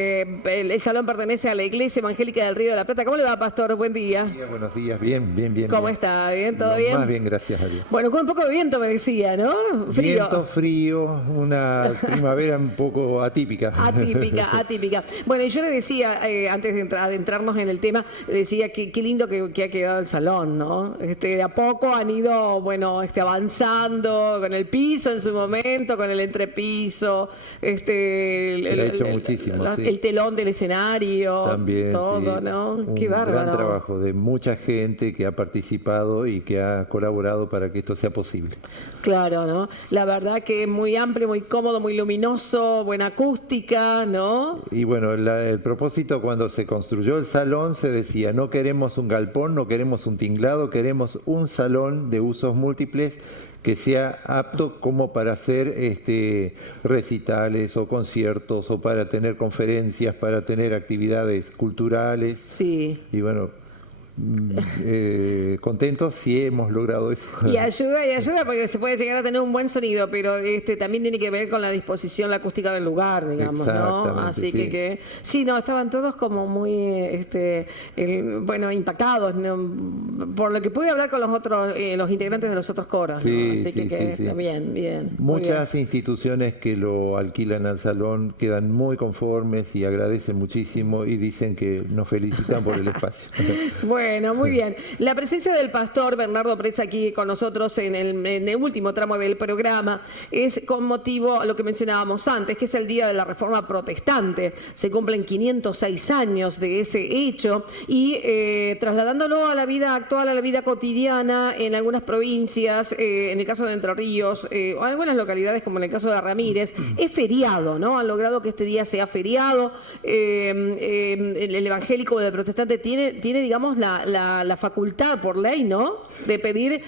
El salón pertenece a la Iglesia Evangélica del Río de la Plata. ¿Cómo le va, pastor? Buen día. Buenos días, bien, bien, bien. ¿Cómo bien. está? ¿Bien? ¿Todo bien? Más bien, gracias a Dios. Bueno, con un poco de viento me decía, ¿no? Frío. Viento, frío, una primavera un poco atípica. Atípica. Bueno, y yo le decía, antes de adentrarnos en el tema, le decía que qué lindo que ha quedado el salón, ¿no? De a poco han ido, bueno, avanzando con el piso en su momento, con el entrepiso, Se le ha hecho muchísimo, sí. el telón del escenario, También, todo, sí. ¿no? Qué bárbaro. Un gran trabajo de mucha gente que ha participado y que ha colaborado para que esto sea posible. Claro, ¿no? La verdad que muy amplio, muy cómodo, muy luminoso, buena acústica, ¿no? Y bueno, el propósito cuando se construyó el salón se decía, no queremos un galpón, no queremos un tinglado, queremos un salón de usos múltiples que sea apto como para hacer recitales o conciertos o para tener conferencias, para tener actividades culturales. Sí. Y bueno, contentos si hemos logrado eso. Y ayuda porque se puede llegar a tener un buen sonido, pero también tiene que ver con la disposición, la acústica del lugar, digamos, ¿no? Así sí. Sí, no, estaban todos como muy, bueno, impactados, ¿no? Por lo que pude hablar con los otros, los integrantes de los otros coros, ¿no? Así que está bien. Muchas instituciones que lo alquilan al salón quedan muy conformes y agradecen muchísimo y dicen que nos felicitan por el espacio. Bueno, muy bien. La presencia del pastor Bernardo Presa aquí con nosotros en el último tramo del programa es con motivo a lo que mencionábamos antes, que es el Día de la Reforma Protestante. Se cumplen 506 años de ese hecho y trasladándolo a la vida actual, a la vida cotidiana en algunas provincias, en el caso de Entre Ríos, o algunas localidades como en el caso de Ramírez, es feriado, ¿no? Han logrado que este día sea feriado. El evangélico o el protestante tiene digamos, la facultad por ley, ¿no? De pedir,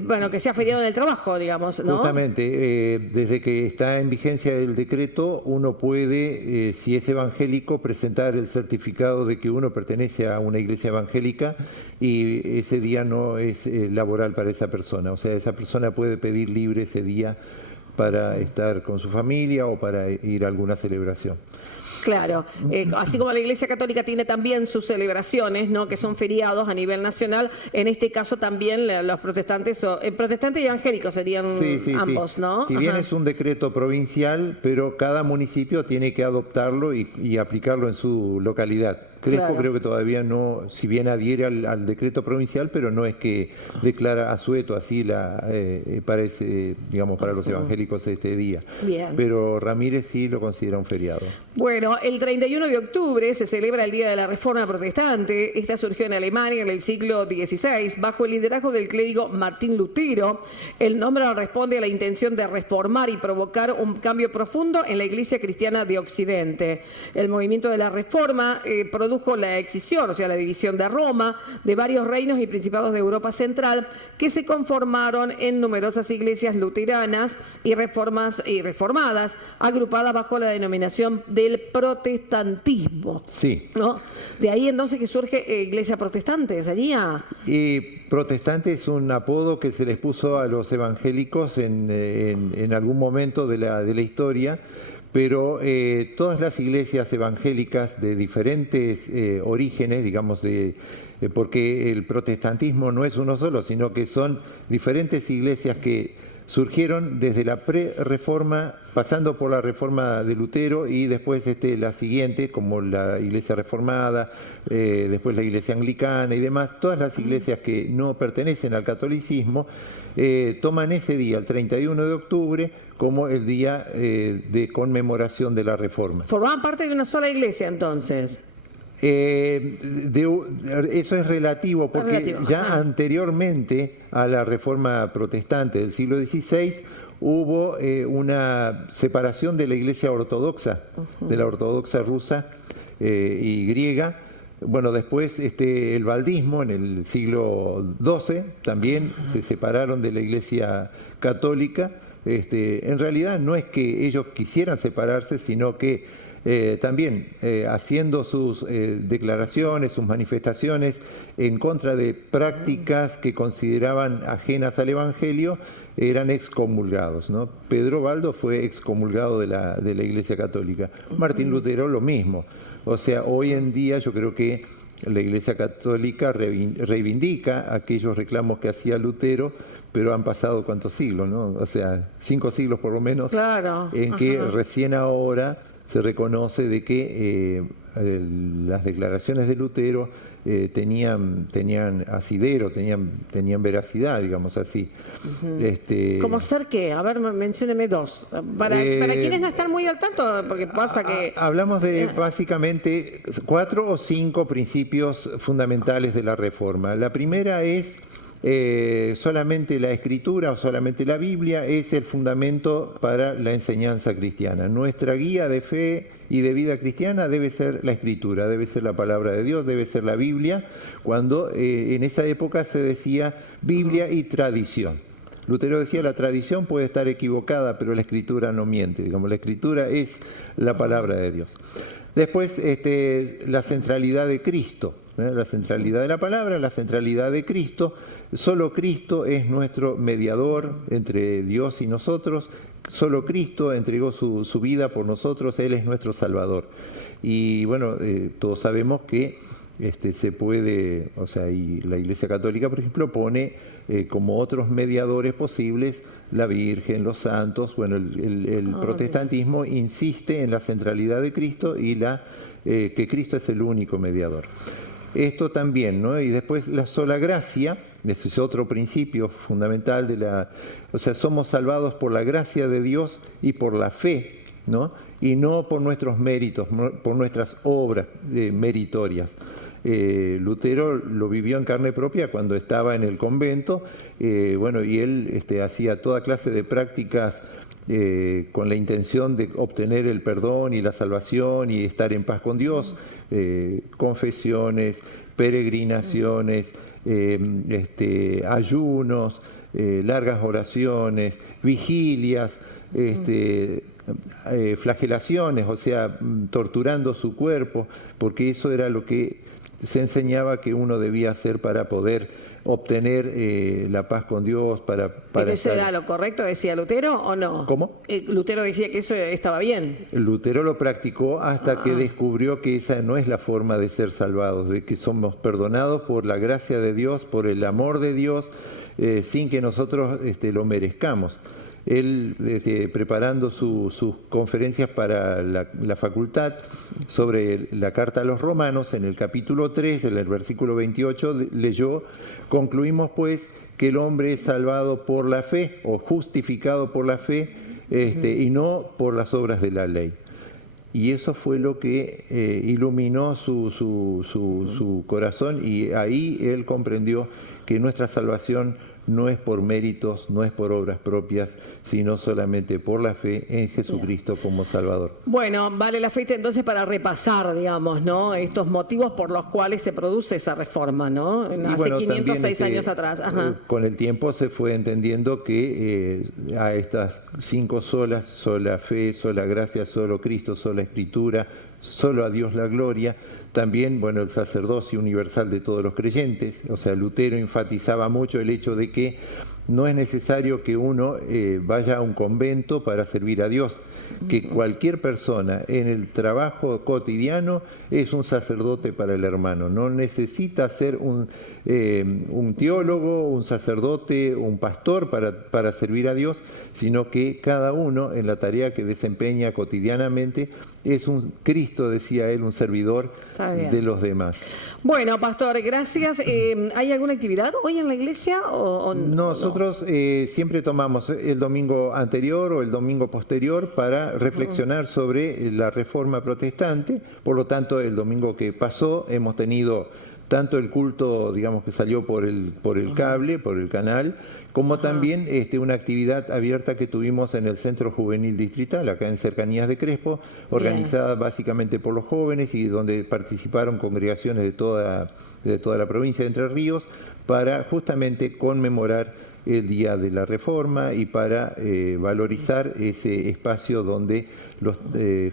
bueno, que sea feriado en el trabajo, digamos, ¿no? Justamente, desde que está en vigencia el decreto, uno puede, si es evangélico, presentar el certificado de que uno pertenece a una iglesia evangélica y ese día no es laboral para esa persona. O sea, esa persona puede pedir libre ese día para estar con su familia o para ir a alguna celebración. Claro, así como la Iglesia Católica tiene también sus celebraciones, ¿no? Que son feriados a nivel nacional, en este caso también los protestantes, protestantes y evangélicos serían ambos, ¿no? Si bien es un decreto provincial, pero cada municipio tiene que adoptarlo y aplicarlo en su localidad. Crespo creo que todavía no, si bien adhiere al decreto provincial, pero no es que declara asueto así digamos, para los evangélicos este día. Bien. Pero Ramírez sí lo considera un feriado. Bueno, el 31 de octubre se celebra el Día de la Reforma Protestante. Esta surgió en Alemania en el siglo XVI bajo el liderazgo del clérigo Martín Lutero. El nombre responde a la intención de reformar y provocar un cambio profundo en la Iglesia cristiana de Occidente. El movimiento de la Reforma produjo la excisión, o sea, la división de Roma, de varios reinos y principados de Europa Central, que se conformaron en numerosas iglesias luteranas y reformadas, agrupadas bajo la denominación del protestantismo. Sí. ¿No? De ahí entonces que surge iglesia protestante, ¿sería? Y protestante es un apodo que se les puso a los evangélicos en algún momento de la historia. Pero todas las iglesias evangélicas de diferentes orígenes, digamos, porque el protestantismo no es uno solo, sino que son diferentes iglesias que surgieron desde la pre-reforma, pasando por la reforma de Lutero y después la siguiente, como la iglesia reformada, después la iglesia anglicana y demás. Todas las iglesias que no pertenecen al catolicismo toman ese día, el 31 de octubre, como el día de conmemoración de la Reforma. ¿Formaban parte de una sola iglesia entonces? Eso es relativo, porque ya anteriormente a la Reforma Protestante del siglo XVI hubo una separación de la Iglesia ortodoxa, de la ortodoxa rusa y griega. Bueno, después el valdismo en el siglo XII también se separaron de la Iglesia católica. En realidad no es que ellos quisieran separarse, sino que también haciendo sus declaraciones, sus manifestaciones en contra de prácticas que consideraban ajenas al Evangelio, eran excomulgados, ¿no? Pedro Baldo fue excomulgado de la Iglesia Católica. Martín Lutero lo mismo. O sea, hoy en día yo creo que la Iglesia Católica reivindica aquellos reclamos que hacía Lutero, pero han pasado cuántos siglos, ¿no? O sea, 5 siglos por lo menos, claro, en que recién ahora se reconoce de que las declaraciones de Lutero tenían asidero, tenían veracidad, digamos así. ¿Cómo ser qué? A ver, mencióneme 2. Para quienes no están muy al tanto, porque pasa que... Hablamos de básicamente 4 o 5 principios fundamentales de la Reforma. La primera es solamente la Escritura o solamente la Biblia es el fundamento para la enseñanza cristiana. Nuestra guía de fe y de vida cristiana debe ser la Escritura, debe ser la palabra de Dios, debe ser la Biblia, cuando en esa época se decía Biblia y tradición. Lutero decía la tradición puede estar equivocada, pero la Escritura no miente, digamos, la Escritura es la palabra de Dios. Después la centralidad de Cristo, la centralidad de la palabra, la centralidad de Cristo. Solo Cristo es nuestro mediador entre Dios y nosotros. Solo Cristo entregó su vida por nosotros, Él es nuestro Salvador. Y bueno, todos sabemos que se puede, o sea, y la Iglesia Católica, por ejemplo, pone como otros mediadores posibles la Virgen, los santos. Bueno, el protestantismo insiste en la centralidad de Cristo y que Cristo es el único mediador. Esto también, ¿no? Y después la sola gracia, ese es otro principio fundamental o sea, somos salvados por la gracia de Dios y por la fe, ¿no? Y no por nuestros méritos, por nuestras obras meritorias. Lutero lo vivió en carne propia cuando estaba en el convento, bueno, y él hacía toda clase de prácticas con la intención de obtener el perdón y la salvación y estar en paz con Dios, confesiones, peregrinaciones, ayunos, largas oraciones, vigilias, flagelaciones, o sea, torturando su cuerpo, porque eso era lo que se enseñaba que uno debía hacer para poder obtener la paz con Dios, para ¿Pero eso era lo correcto, decía Lutero, o no? ¿Cómo? Lutero decía que eso estaba bien. Lutero lo practicó hasta que descubrió que esa no es la forma de ser salvados, de que somos perdonados por la gracia de Dios, por el amor de Dios, sin que nosotros lo merezcamos. Él, preparando sus conferencias para la facultad sobre la carta a los romanos, en el capítulo 3, en el versículo 28, leyó: concluimos pues que el hombre es salvado por la fe o justificado por la fe y no por las obras de la ley. Y eso fue lo que iluminó su corazón, y ahí él comprendió que nuestra salvación no es por méritos, no es por obras propias, sino solamente por la fe en Jesucristo como Salvador. Bueno, vale la fecha entonces para repasar, digamos, ¿no? Estos motivos por los cuales se produce esa reforma, ¿no? Hace 506 años atrás. Con el tiempo se fue entendiendo que a estas 5 solas, sola fe, sola gracia, solo Cristo, sola Escritura, solo a Dios la gloria. También, bueno, el sacerdocio universal de todos los creyentes. O sea, Lutero enfatizaba mucho el hecho de que no es necesario que uno vaya a un convento para servir a Dios, que cualquier persona en el trabajo cotidiano es un sacerdote para el hermano. No necesita ser un teólogo, un sacerdote, un pastor para servir a Dios, sino que cada uno en la tarea que desempeña cotidianamente es un Cristo, decía él, un servidor de los demás. Bueno, pastor, gracias. ¿Hay alguna actividad hoy en la iglesia o Nosotros siempre tomamos el domingo anterior o el domingo posterior para reflexionar sobre la Reforma Protestante. Por lo tanto, el domingo que pasó hemos tenido tanto el culto, digamos, que salió por el cable, por el canal, como también una actividad abierta que tuvimos en el Centro Juvenil Distrital, acá en Cercanías de Crespo, organizada básicamente por los jóvenes y donde participaron congregaciones de toda la provincia de Entre Ríos, para justamente conmemorar el Día de la Reforma y para valorizar ese espacio donde los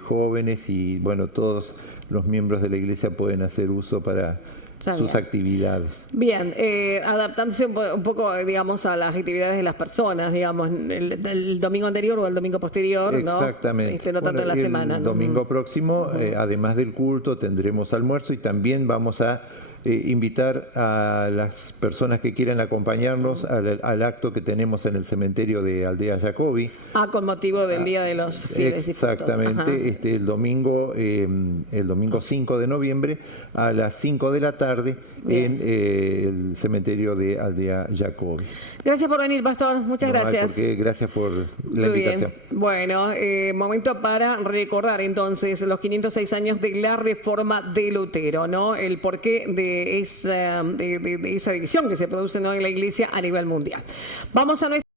jóvenes y, bueno, todos los miembros de la Iglesia pueden hacer uso para sus actividades. Bien, adaptándose un poco, digamos, a las actividades de las personas, digamos, el domingo anterior o el domingo posterior, ¿no? Exactamente. No tanto en la semana. El domingo próximo, además del culto, tendremos almuerzo y también vamos a invitar a las personas que quieran acompañarnos al acto que tenemos en el cementerio de Aldea Jacobi. Con motivo del Día de los Fieles. Exactamente, el domingo 5 de noviembre a las 5 de la tarde. Bien. En el cementerio de Aldea Jacobi. Gracias por venir, Pastor. Muchas gracias. Gracias por la invitación. Bien. Bueno, momento para recordar entonces los 506 años de la Reforma de Lutero, ¿no? El porqué de esa división que se produce, ¿no?, en la Iglesia a nivel mundial. Vamos a nuestra